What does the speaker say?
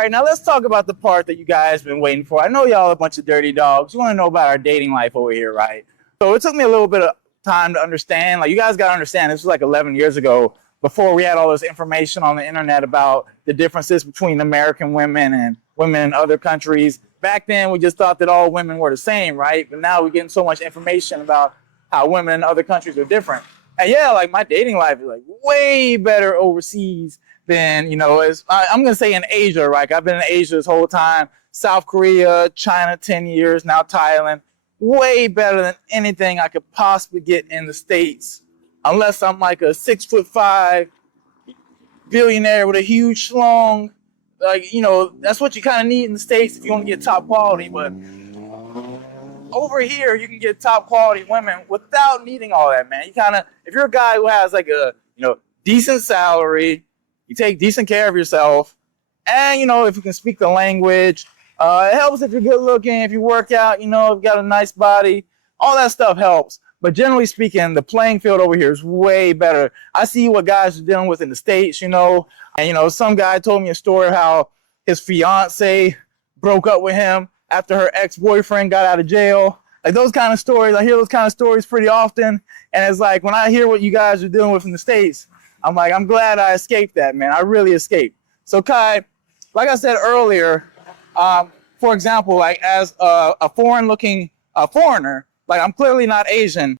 right, now let's talk about the part that you guys been waiting for. I know y'all a bunch of dirty dogs. You want to know about our dating life over here, right? So it took me a little bit of time to understand. Like, you guys got to understand, this was like 11 years ago, before we had all this information on the internet about the differences between American women and women in other countries. Back then, we just thought that all women were the same, right? But now we're getting so much information about how women in other countries are different. And yeah, like, my dating life is like way better overseas than, I'm going to say in Asia, right? I've been in Asia this whole time. South Korea, China, 10 years, now Thailand. Way better than anything I could possibly get in the States. Unless I'm like a 6'5" billionaire with a huge schlong. Like, that's what you kind of need in the States if you want to get top quality. But over here, you can get top quality women without needing all that, man. If you're a guy who has like a, decent salary, you take decent care of yourself, and, if you can speak the language, it helps if you're good looking, if you work out, if you got a nice body, all that stuff helps. But generally speaking, the playing field over here is way better. I see what guys are dealing with in the States, and, some guy told me a story of how his fiancée broke up with him after her ex-boyfriend got out of jail. Like, those kind of stories, I hear those kind of stories pretty often. And it's like, when I hear what you guys are dealing with in the States, I'm like, I'm glad I escaped that, man. I really escaped. So, Kai, like I said earlier, for example, like, as a foreigner, like, I'm clearly not Asian.